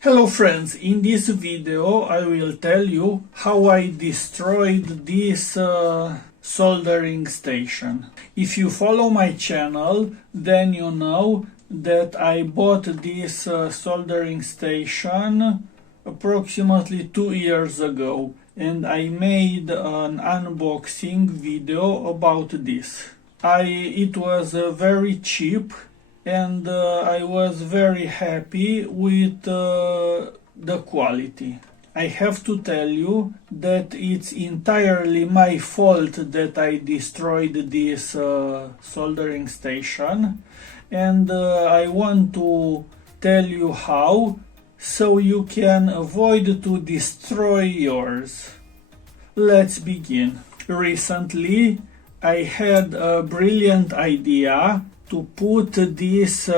Hello friends, in this video I will tell you how I destroyed this soldering station. If you follow my channel, then you know that I bought this soldering station approximately 2 years ago, and I made an unboxing video about this. It was very cheap, and I was very happy with the quality. I have to tell you that it's entirely my fault that I destroyed this soldering station, and I want to tell you how, so you can avoid to destroy yours. Let's begin. Recently I had a brilliant idea to put this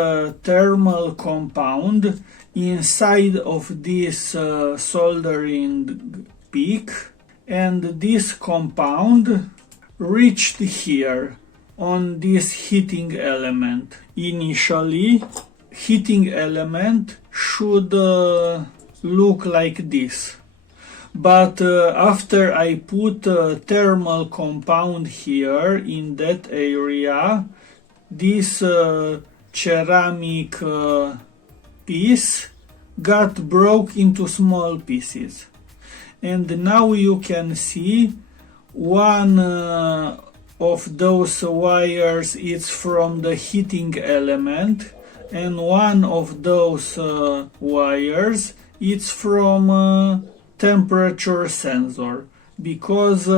thermal compound inside of this soldering peak, and this compound reached here on this heating element. Initially, heating element should look like this, but after I put a thermal compound here in that area, this ceramic piece got broke into small pieces, and now you can see one of those wires is from the heating element, and one of those wires is from temperature sensor, because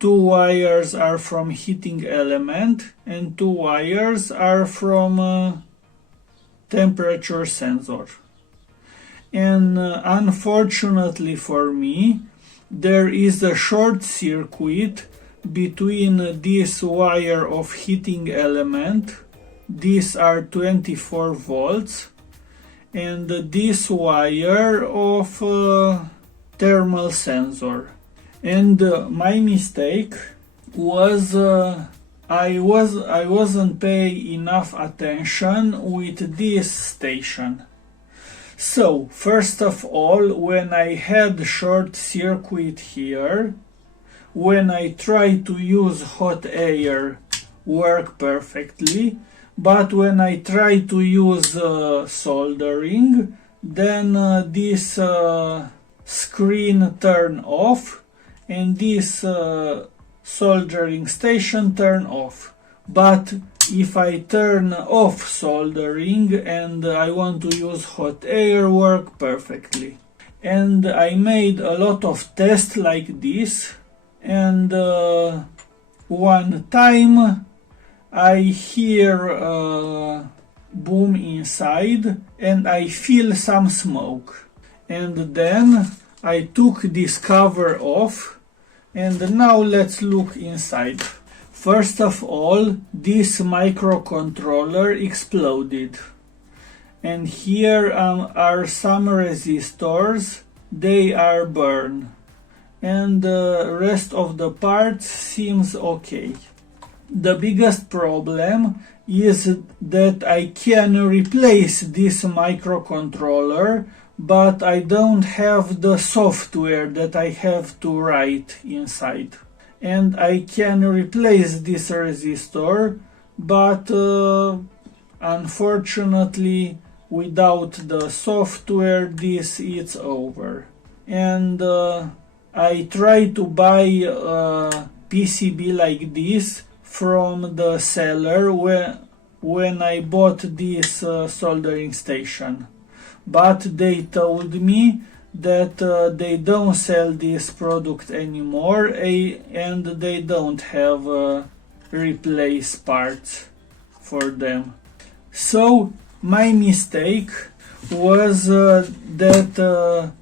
two wires are from heating element and two wires are from temperature sensor. And unfortunately for me, there is a short circuit between this wire of heating element, these are 24 volts, and this wire of thermal sensor. And my mistake was I wasn't paying enough attention with this station. So first of all, when I had short circuit here, when I tried to use hot air, worked perfectly, but when I tried to use soldering, then this screen turned off, and this soldering station turn off. But if I turn off soldering and I want to use hot air, work perfectly. And I made a lot of tests like this, and one time I hear a boom inside and I feel some smoke, and then I took this cover off, and now let's look inside. First of all, this microcontroller exploded, and here are some resistors, they are burned, and the rest of the parts seems okay. The biggest problem is that I can replace this microcontroller, but I don't have the software that I have to write inside. And I can replace this resistor, but unfortunately without the software this is over. And I tried to buy a PCB like this from the seller when I bought this soldering station. But they told me that they don't sell this product anymore, and they don't have replace parts for them. So my mistake was that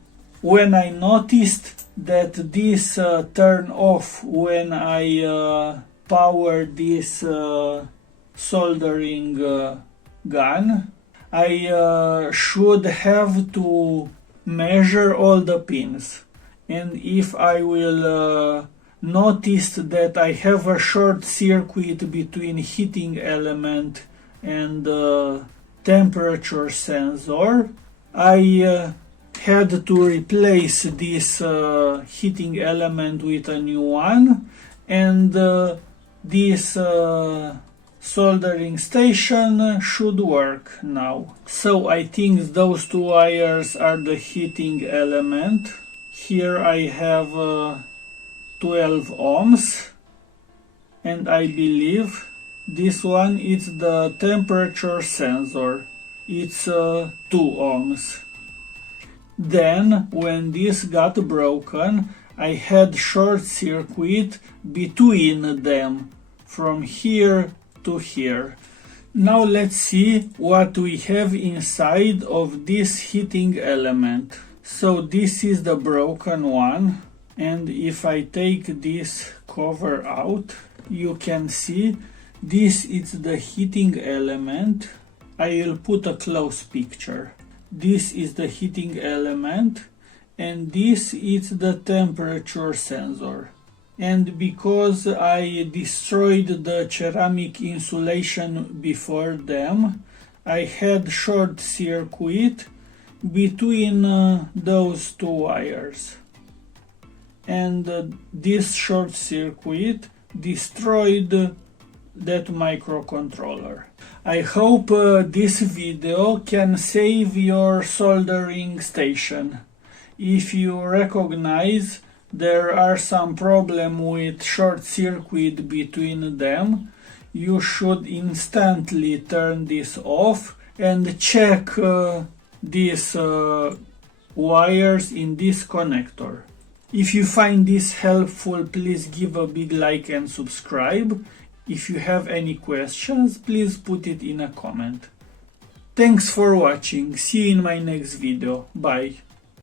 when I noticed that this turned off when I power this soldering gun, I should have to measure all the pins. And if I will notice that I have a short circuit between heating element and temperature sensor, I had to replace this heating element with a new one, and this soldering station should work now. So I think those two wires are the heating element. Here I have 12 ohms, and I believe this one is the temperature sensor. It's 2 ohms. Then, when this got broken, I had short circuit between them, from here to here. Now let's see what we have inside of this heating element. So this is the broken one, and if I take this cover out, you can see this is the heating element. I will put a close picture. This is the heating element, and this is the temperature sensor. And because I destroyed the ceramic insulation before them, I had short circuit between those two wires. And this short circuit destroyed that microcontroller. I hope this video can save your soldering station. If you recognize there are some problem with short circuit between them, you should instantly turn this off and check these wires in this connector. If you find this helpful, please give a big like and subscribe. If you have any questions, please put it in a comment. Thanks for watching. See you in my next video. Bye.